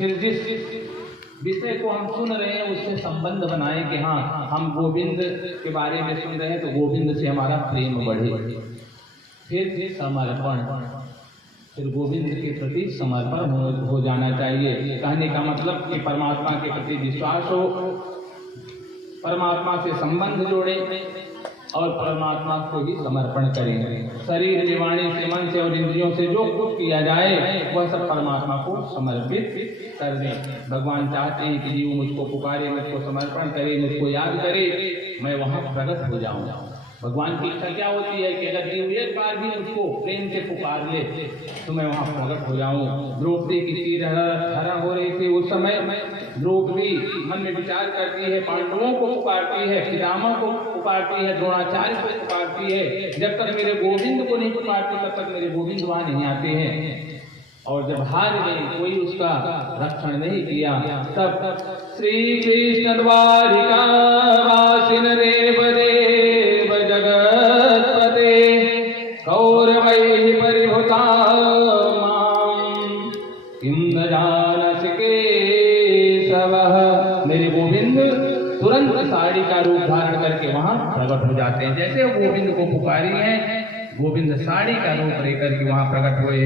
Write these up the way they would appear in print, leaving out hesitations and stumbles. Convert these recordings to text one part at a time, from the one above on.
फिर जिस विषय को हम सुन रहे हैं उससे संबंध बनाएं कि हाँ हम गोविंद के बारे में सुन रहे हैं तो गोविंद से हमारा प्रेम बढ़े। फिर समर्पण, फिर गोविंद के प्रति समर्पण हो जाना चाहिए। कहने का मतलब कि परमात्मा के प्रति विश्वास हो, परमात्मा से संबंध जोड़े और परमात्मा को ही समर्पण करें। शरीर से, वाणी से, मन से और इंद्रियों से जो कुछ किया जाए वह सब परमात्मा को समर्पित कर दें। भगवान चाहते हैं कि जीव मुझको पुकारे, मुझको समर्पण करे, मुझको याद करे, मैं वहाँ प्रकट हो जाऊँ। भगवान की इच्छा क्या होती है कि अगर जीव एक बार भी मुझको प्रेम से पुकार ले तो मैं वहाँ प्रकट हो जाऊँ। द्रौपदी की चीर हरण हो रही थी, उस समय द्रौपदी मन में विचार करती है, पांडवों को पुकारती है, पितामह को पुकारती है, द्रोणाचार्य को पुकारती है, जब तक मेरे गोविंद को नहीं पुकारती तब तक मेरे गोविंद वहाँ नहीं आते हैं। और जब हार गई, कोई उसका रक्षण नहीं किया, तब श्री कृष्ण द्वारिका वासिन देव देव जगतपते कौरवैः परिभुतां किं न जानसि केशवः, मेरे गोविंद तुरंत साड़ी का रूप धारण करके वहाँ प्रकट हो जाते हैं। जैसे वो गोविंद को पुकारी हैं, गोविंद साड़ी का रूप लेकर के वहाँ प्रकट हुए।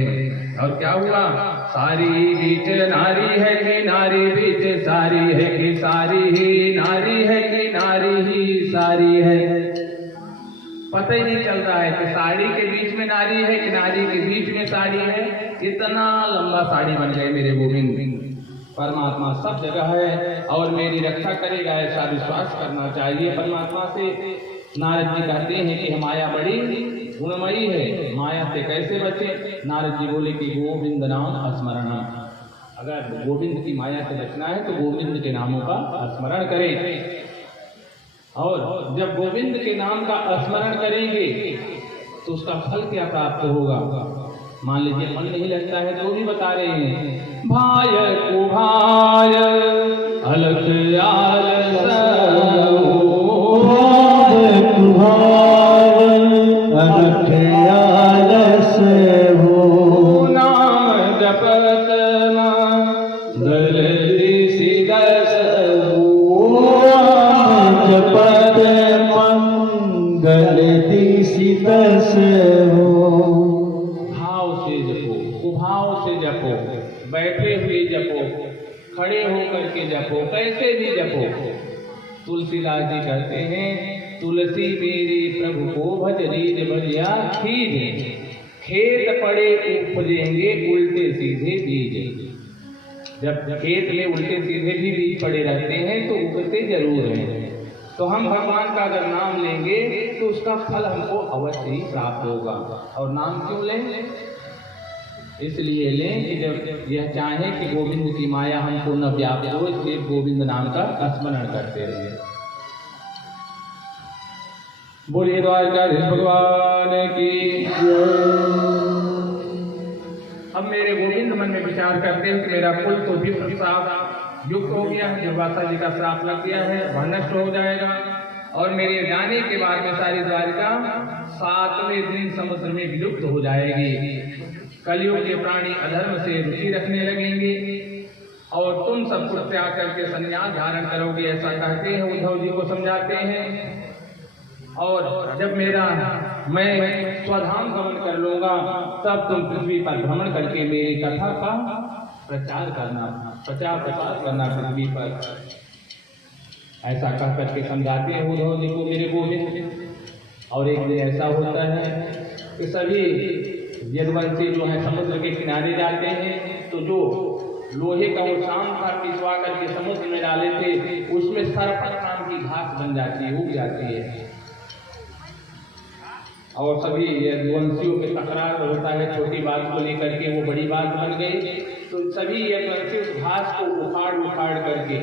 और क्या हुआ? सारी बीच नारी है कि नारी बीच सारी है कि सारी ही नारी है कि नारी ही सारी है। पता ही नहीं चल रहा है कि साड़ी के बीच में नारी है कि नारी के बीच में साड़ी है। इतना लंबा साड़ी बन गए मेरे गोविंद। परमात्मा सब जगह है और मेरी रक्षा करेगा, ऐसा विश्वास करना चाहिए परमात्मा से। नारद जी कहते हैं कि माया बड़ी गुणमयी है, माया से कैसे बचे? नारद जी बोले कि गोविंद नाम स्मरण, अगर गोविंद की माया से बचना है तो गोविंद के नामों का स्मरण करें। और जब गोविंद के नाम का स्मरण करेंगे तो उसका फल क्या प्राप्त होगा? मान लीजिए मन नहीं लगता है तो भी बता रहे हैं, भाय कुभाय अलख आलस अलख आलस हो, नाम जपत मंगल दिस हो, जपत मंगल दिस हो। भाव से जपो, कुभाव से जपो, बैठे हुए जपो, खड़े होकर के जपो, कैसे भी जपो। तुलसीदास जी कहते हैं, तुलसी मेरी प्रभु को भज रीद भजिया खीज, खेत पड़े उपजेंगे उल्टे सीधे बीज। जब खेत में उल्टे सीधे भी बीज पड़े रहते हैं तो उगते जरूर हैं। तो हम भगवान का अगर नाम लेंगे तो उसका फल हमको अवश्य ही प्राप्त होगा। और नाम क्यों लें? इसलिए लें कि जब यह चाहें कि गोविंद की माया हमको न व्याप्त हो, इसलिए गोविंद नाम का स्मरण करते रहिए। बोलिए द्वारकाधीश भगवान की जय। अब मेरे गोविंद मन में विचार करते हैं कि मेरा कुल तो भी प्रसाद युक्त हो गया है, दुर्वासा जी का श्राप लग गया है, वह नष्ट हो जाएगा और मेरे जाने के बाद में सारी द्वारिका 7वें दिन समुद्र में विलुप्त हो जाएगी। कलयुग के प्राणी अधर्म से रुचि रखने लगेंगे और तुम सब कुछ त्याग करके संन्यास धारण करोगे, ऐसा कहते हैं, उद्धव जी को समझाते हैं। और जब मैं स्वधाम गमन कर लूंगा तब तुम पृथ्वी पर भ्रमण करके मेरी कथा का प्रचार करना, प्रचार करना पृथ्वी पर, ऐसा कह करके समझाते हैं उद्धव जी को मेरे गोविंद। और एक दिन ऐसा होता है कि सभी यदुवंशी जो है समुद्र के किनारे जाते हैं तो जो लोहे का वो शाम था पिसवा करके समुद्र में डाले थे उसमें सरपट नाम की घास बन जाती है, उग जाती है। और सभी यदुवंशियों के तकरार होता है, छोटी बात को लेकर के वो बड़ी बात बन गई। तो सभी यदुवंशी उस घास को उखाड़ करके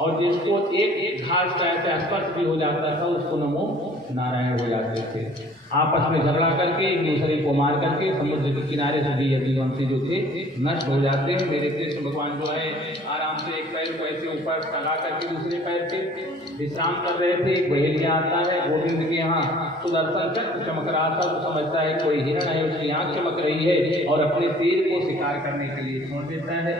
और जिसको एक घास का ऐसे स्पर्श भी हो जाता था उसको नमो नारायण हो जाते थे। आपस में झगड़ा करके एक दूसरे को मार करके समुद्र के किनारे से भी यदुवंशी जो थे नष्ट हो जाते हैं। मेरे कृष्ण भगवान जो है आराम से एक पैर को ऐसे ऊपर टंगा करके दूसरे पैर पे विश्राम कर रहे थे। एक बहेलिया आता है गोविंद के यहाँ, सुदर्शन चक्र चमक रहा था, वो समझता है कोई हिरण है, उसकी आंख चमक रही है और अपने तीर को शिकार करने के लिए छोड़ देता है।